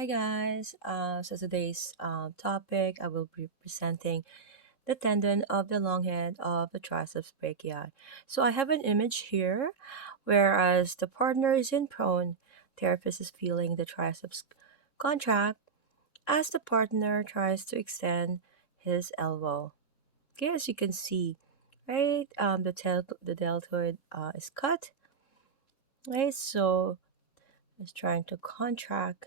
Hi guys. So today's topic, I will be presenting the tendon of the long head of the triceps brachii. So I have an image here, whereas the partner is in prone, therapist is feeling the triceps contract as the partner tries to extend his elbow. Okay, as you can see, right, the deltoid is cut, right? So it's trying to contract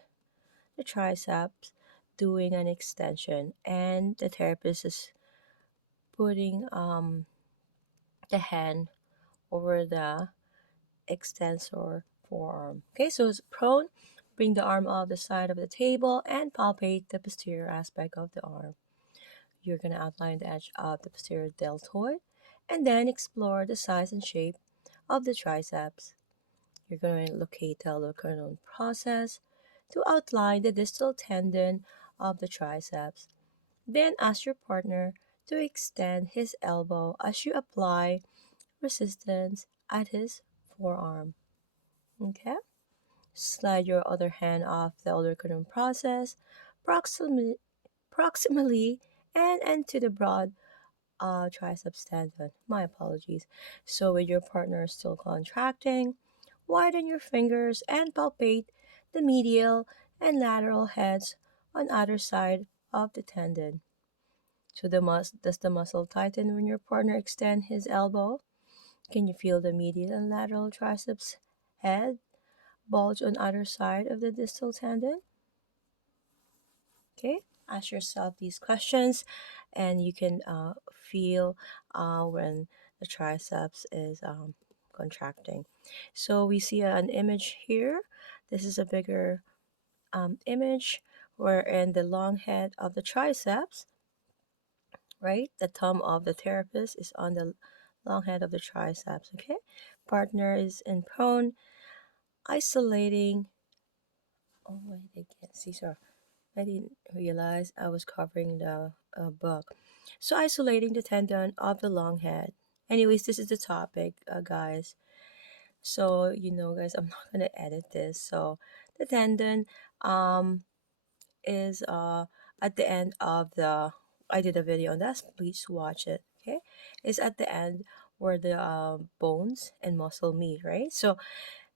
the triceps doing an extension, and the therapist is putting the hand over the extensor forearm. Okay, so it's prone. Bring the arm off the side of the table and palpate the posterior aspect of the arm. You're going to outline the edge of the posterior deltoid and then explore the size and shape of the triceps. You're going to locate the olecranon process to outline the distal tendon of the triceps. Then ask your partner to extend his elbow as you apply resistance at his forearm. Okay? Slide your other hand off the olecranon process proximally and into the broad triceps tendon. My apologies. So, with your partner still contracting, widen your fingers and palpate the medial and lateral heads on either side of the tendon. So does the muscle tighten when your partner extends his elbow? Can you feel the medial and lateral triceps head bulge on either side of the distal tendon? Okay, ask yourself these questions, and you can feel when the triceps is contracting. So we see an image here. This is a bigger image wherein the long head of the triceps, right? The thumb of the therapist is on the long head of the triceps, okay? Partner is in prone, isolating. Oh, wait, I can't see, sorry. I didn't realize I was covering the book. So, isolating the tendon of the long head. Anyways, this is the topic, guys. So, guys, I'm not going to edit this. So, the tendon um, is at the end of the I did a video on that, please watch it. Okay, it's at the end where the bones and muscle meet, right? So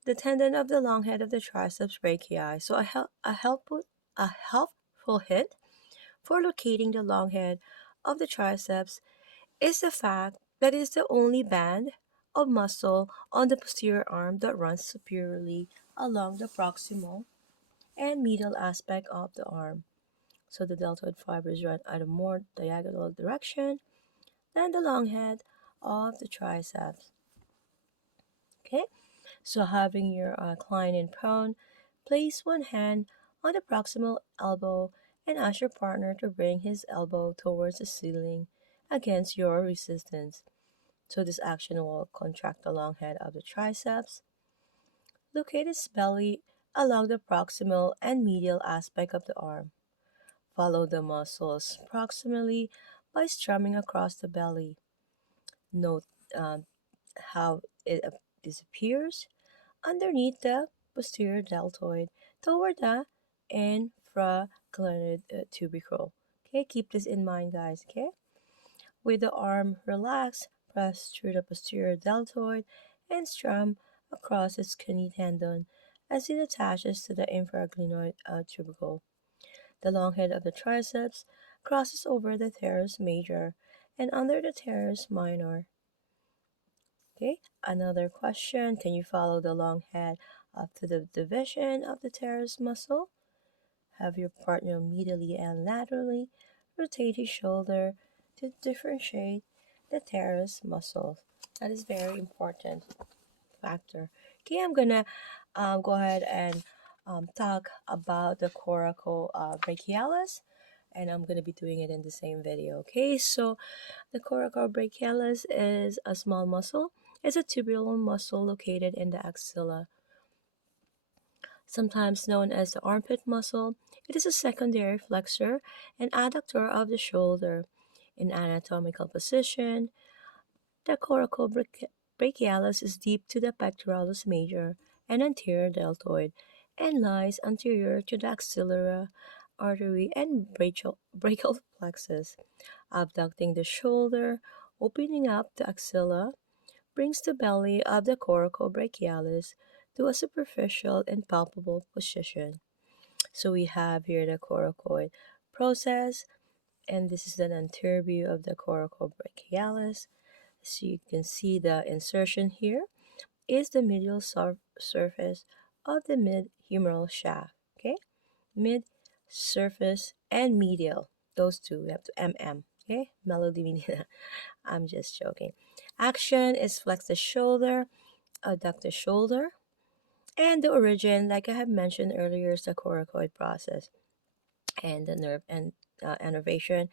the tendon of the long head of the triceps brachii. So a helpful hint for locating the long head of the triceps is the fact that it is the only band of muscle on the posterior arm that runs superiorly along the proximal and medial aspect of the arm. So the deltoid fibers run at a more diagonal direction than the long head of the triceps. Okay, so having your client in prone, place one hand on the proximal elbow and ask your partner to bring his elbow towards the ceiling against your resistance. So this action will contract the long head of the triceps. Locate its belly along the proximal and medial aspect of the arm. Follow the muscles proximally by strumming across the belly. Note uh, how it disappears underneath the posterior deltoid toward the infragluteal tubercle. Okay, keep this in mind, guys. Okay, with the arm relaxed, press through the posterior deltoid and strum across its kidney tendon as it attaches to the infragluteal tubercle. The long head of the triceps crosses over the teres major and under the teres minor. Okay, another question. Can you follow the long head up to the division of the teres muscle? Have your partner medially and laterally rotate his shoulder to differentiate the teres muscles. That is very important factor. Okay, I'm gonna go ahead and talk about the coracobrachialis, and I'm gonna be doing it in the same video. Okay, so the coracobrachialis is a small muscle. It's a tubular muscle located in the axilla, sometimes known as the armpit muscle. It is a secondary flexor and adductor of the shoulder. In anatomical position, the coracobrachialis is deep to the pectoralis major and anterior deltoid and lies anterior to the axillary artery and brachial plexus, abducting the shoulder, opening up the axilla, brings the belly of the coracobrachialis to a superficial and palpable position. So we have here the coracoid process, and this is an anterior view of the coracobrachialis. So you can see the insertion here is the medial surface of the mid-humeral shaft. Okay, mid surface and medial. Those two we have to Okay, melody media. I'm just joking. Action is flex the shoulder, adduct the shoulder, and the origin, like I have mentioned earlier, is the coracoid process, and the nerve and innervation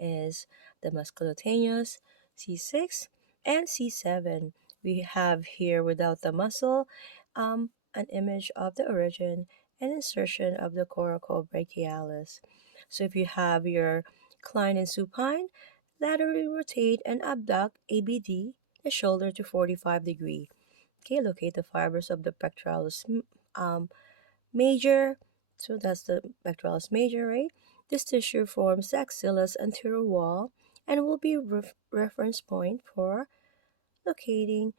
is the musculocutaneous C6 and C7. We have here without the muscle an image of the origin and insertion of the coracobrachialis. So if you have your cline and supine, laterally rotate and abduct ABD the shoulder to 45 degrees. Okay, locate the fibers of the pectoralis um, major. So that's the pectoralis major, right? This tissue forms the axilla's anterior wall and will be reference point for locating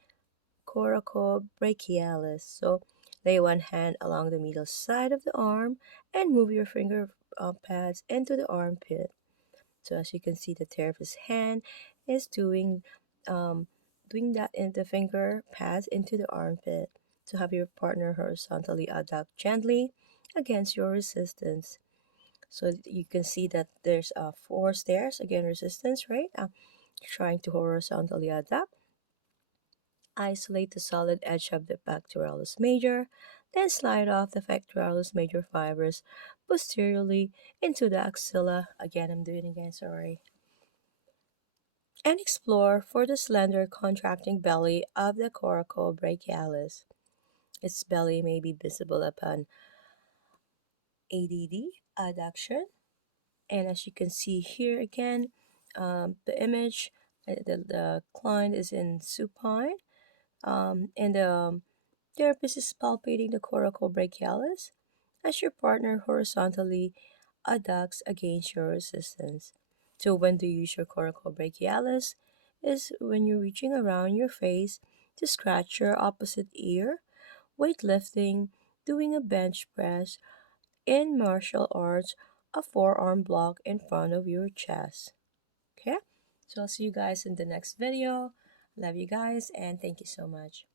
coracobrachialis. So lay one hand along the middle side of the arm and move your finger pads into the armpit. So as you can see, the therapist's hand is um, doing that in the finger pads into the armpit. So have your partner horizontally adduct gently against your resistance. So you can see that there's a force there. So again, resistance, right? Trying to horizontally adapt. Isolate the solid edge of the pectoralis major, then slide off the pectoralis major fibers posteriorly into the axilla. Again, I'm doing it again, sorry. And explore for the slender contracting belly of the coracobrachialis. Its belly may be visible upon ADD, adduction. And as you can see here again, the image, the client is in supine, and the therapist is palpating the coracobrachialis as your partner horizontally adducts against your resistance. So when to use your coracobrachialis is when you're reaching around your face to scratch your opposite ear, weightlifting, doing a bench press, in martial arts, a forearm block in front of your chest. Okay? So I'll see you guys in the next video. Love you guys and thank you so much.